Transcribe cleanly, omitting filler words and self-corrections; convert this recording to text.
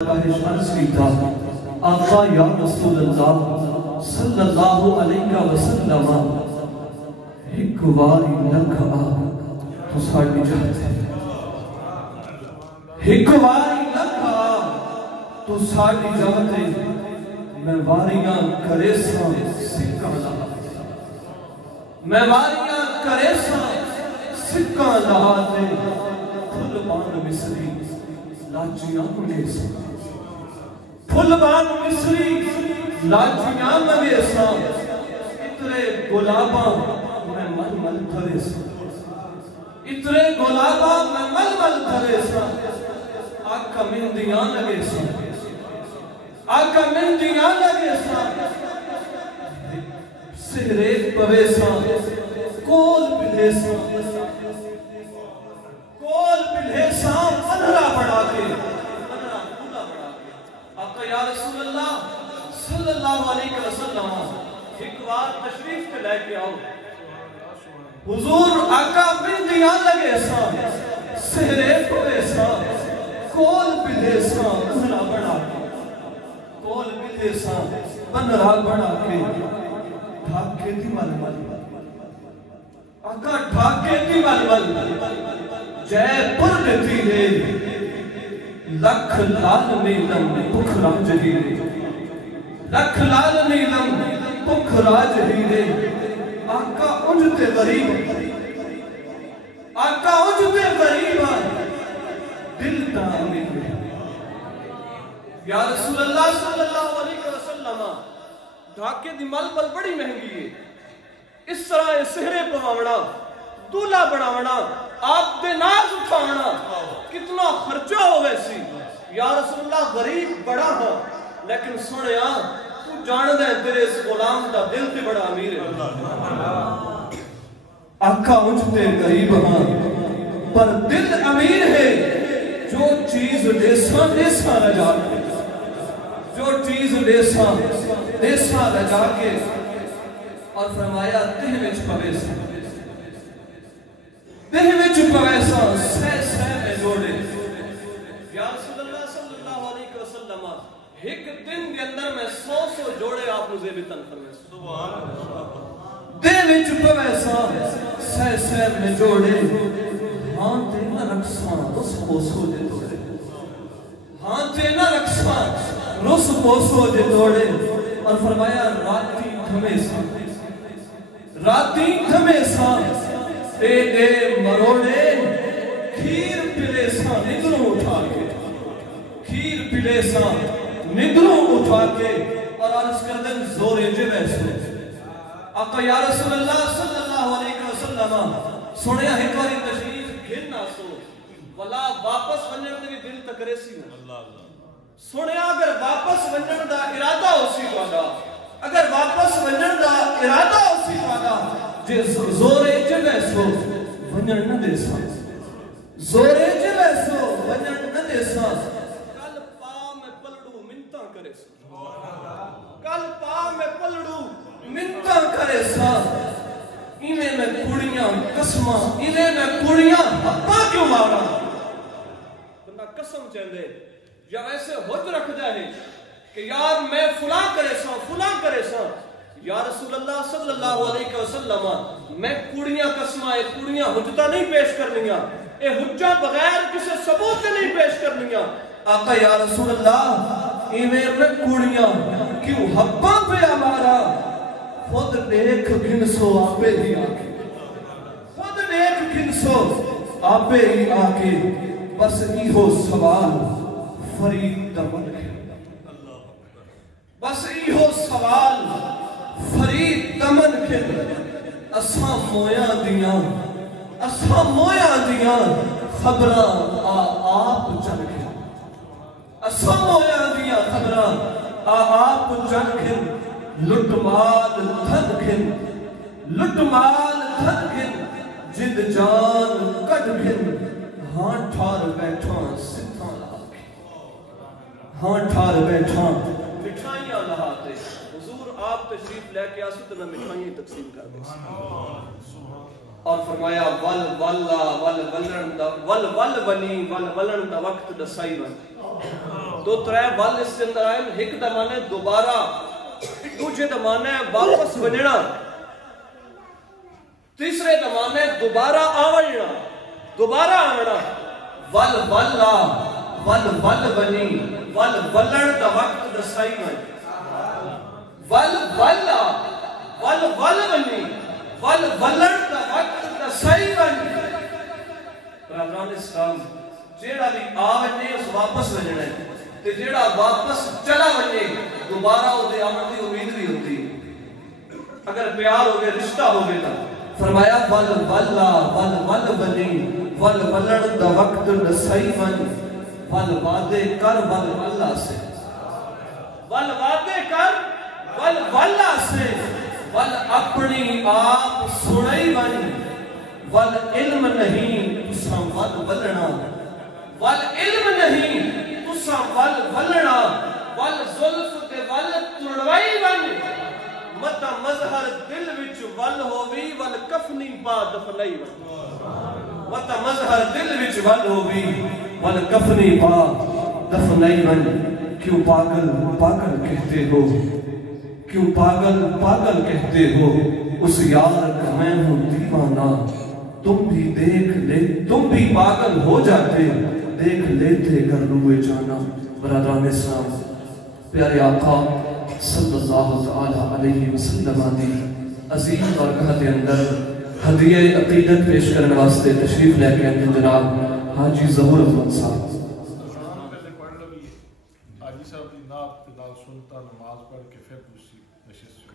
عرض کی تھا آقا یا رسول اللہ صلی اللہ علیہ وسلم ایک واری لکھ آ تو ساڑی جاتے ایک واری لکھ آ تو ساڑی جاتے میں واریاں کرے ساں سکا لہا میں واریاں کرے ساں سکا لہا دے پھل بان مصری لاچیاں منیسا پھل بان مصری لاچیاں منیسا اترے گلاباں میں مل مل دھریسا اترے گلاباں میں مل مل دھریسا آقا مندیاں لگیسا آقا مندیاں لگیسا سہرے پویسا کول بلیسا کول بلیسا پنرہ بڑھا کے پنرہ پولا بڑھا کے آقا یا رسول اللہ صلی اللہ علیہ وسلم ایک بار تشریف کے لے کے آؤ حضور آقا مندیاں لگیسا سہرے پویسا کول بلیسا پنرہ بڑھا کے کول بلیسا پنرہ بڑھا کے ڈھاکے دی مل مل آقا ڈھاکے دی مل مل جے پر دیتی ہے لکھ لال نیلم پکھرا جہیرے لکھ لال نیلم پکھرا جہیرے آقا اجھتے غریب آقا اجھتے غریب دل تعمیر یا رسول اللہ صلی اللہ علیہ وسلم ڈھاکے دی مل مل بڑی مہنگی ہے اس طرح سہرے پواونا دولہ بڑھاونا آپ دے ناز اٹھاونا کتنا خرچہ ہو ویسی یا رسول اللہ غریب بڑا ہاں لیکن سنے تو جان دے تیرے اس غلام دا دل تے بڑا امیر ہے آقا مجھتے غریب ہاں پر دل امیر ہے جو چیز دیسا رجا کے جو چیز دیسا رجا کے اور فرمایا تہ وچ پویسا تہ وچ پویسا سہ میں جوڑے یا رسول اللہ صلی اللہ علیہ وسلم ایک دن کے اندر میں 100 جوڑے آپ نزے بتن فرمائے سبحان اللہ تہ وچ پویسا سہ میں جوڑے ہاں تے نہ رکھساں اس پوسو دے دوڑے ہاں تے نہ رکھساں رس پوسو دے دوڑے اور فرمایا راتی دھمیسا راتی دھمیسا اے مروڑے کھیر پلیسا نگلوں اٹھا کے کھیر پلیسا نگلوں اٹھا کے اور عرض کردن زورے جویسو آقا یا رسول اللہ صلی اللہ علیہ وسلم سنیا ہکواری تشریف گھرنا سو ولا واپس ونجن دے بھی دل تک ریسی ہوں سنیا اگر واپس ونجن دا ارادہ اسی پادا اگر واپس ونجن دا ارادہ اسی پادا جے زورے جویسو ونجن نہ دیسا زورے جویسو ونجن نہ دیسا کل پا میں پلڑو منتاں کرے سا کل پا میں پلڑو منتاں کرے سا انہیں میں کڑیاں قسماں انہیں میں کڑیاں حقا کیوں مارا بندہ قسم چاہتے یا ویسے حج رکھ جائے کہ یار میں فلاں کرے سا یا رسول اللہ صلی اللہ علیہ وسلم میں کڑیاں قسمائے کڑیاں حجتہ نہیں پیش کرنیاں اے حجہ بغیر کسے ثبوت نہیں پیش کرنیاں آقا یا رسول اللہ ایویں میں کڑیاں کیوں حقاں پہ ہمارا خود دیکھ گھنسو آپے ہی آکے خود دیکھ گھنسو آپے ہی آکے بس ایہو سوال فرید دمن ہے بس ایہو سوال فرید دمن کے اساں مویاں دیاں خبران آپ جن کے اساں مویاں دیاں خبران آپ جن کے لٹ مال دھن کھن جد جان کٹ کھن ہاں ٹھار بیٹھاں ستھاں لاکے ہاں ٹھار بیٹھاں مٹھائیاں لہاتے حضور آپ تشریف لے کے آسو تو میں مٹھائیاں تقسیم کر دے اور فرمایا ول ول ول ولن دا وقت دسائی ون دو ترے ول اس کے اندر آئے ایک دا معنی دوبارہ دوجے دا معنی واپس ونجنا تیسرے دا معنی دوبارہ آوڑنا دوبارہ آوڑنا ول ولا ول ول ونی ول ولن دا وقت دسائی ون ول ولا ول ول ونی ول ولن دا وقت دسائی ون برادران اسلام جیڑا بھی آوڑنے اس واپس ونجنا ہے تے جیڑا واپس چلا ونجے دوبارہ ہو دے آمد دی امید بھی ہوتی اگر پیار ہو گئے رشتہ ہو گئے تا فرمایا ول ولا ول ول بنی ول ولن دا وقت نسائی ون ول وعدے کر ول اللہ سے ول وعدے کر ول واللہ سے ول اپنی آپ سنائی ون ول علم نہیں تساں ول ولنا ول علم نہیں تساں ول ولنا ول ظلف تے ول تڑوائی ون متا مظہر دل وچ ول ہووی ول کفنی پا دفنائی ون متا مظہر دل وچ ول ہووی ول کفنی پا دفنائی ون کیوں پاگل پاگل کہتے ہو کیوں پاگل پاگل کہتے ہو اس یار کا میں ہوں دیوانہ تم بھی دیکھ لے تم بھی پاگل ہو جاتے دیکھ لیتے گر روئے جانا برادران اسلام پیارے آقا صلی اللہ علیہ وسلم دی عظیم برکت اندر ہدیہ عقیدت پیش کرنے واسطے تشریف لے کے اندر جناب حاجی ظہور احمد صاحب حاجی صاحب کی نعت کے نال سنتا نماز پڑھ کے پھر دوسری نشست